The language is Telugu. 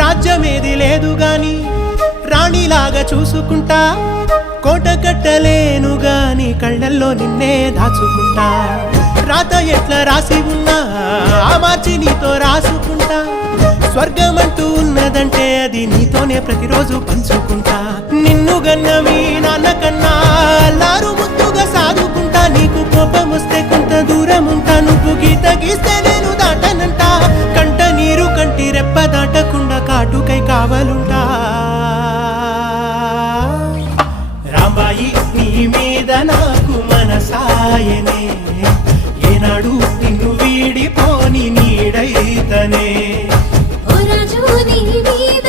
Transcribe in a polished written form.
రాజ్యమేది లేదు గాని రాణిలాగా చూసుకుంటా, కోట కట్టలేను గాని కళ్ళల్లో నిన్నే దాచుకుంటా. రాత ఎట్లా రాసి ఉన్నా ఆ మార్చి నీతో రాసుకుంటా. స్వర్గమంటూ ఉన్నదంటే అది నీతోనే ప్రతిరోజు పంచుకుంటా. నిన్ను గన్న మీ నాన్న కన్నా అల్లారు ముద్దుగా సాదుకుంటా. నీకు కోపం వస్తే కొంత దూరం ఉంటా, నువ్వు గీత గీస్తే నేను దాటనంటా. కంట నీరు కంటి రెప్ప దాటకుండా కాటుకై కావలుంటా. రాంబాయి నీ మీద నాకు మనసాయనే, ఏనాడు నిన్ను వీడిపోని నీడైతనే. ఓ రాజు నీ మీద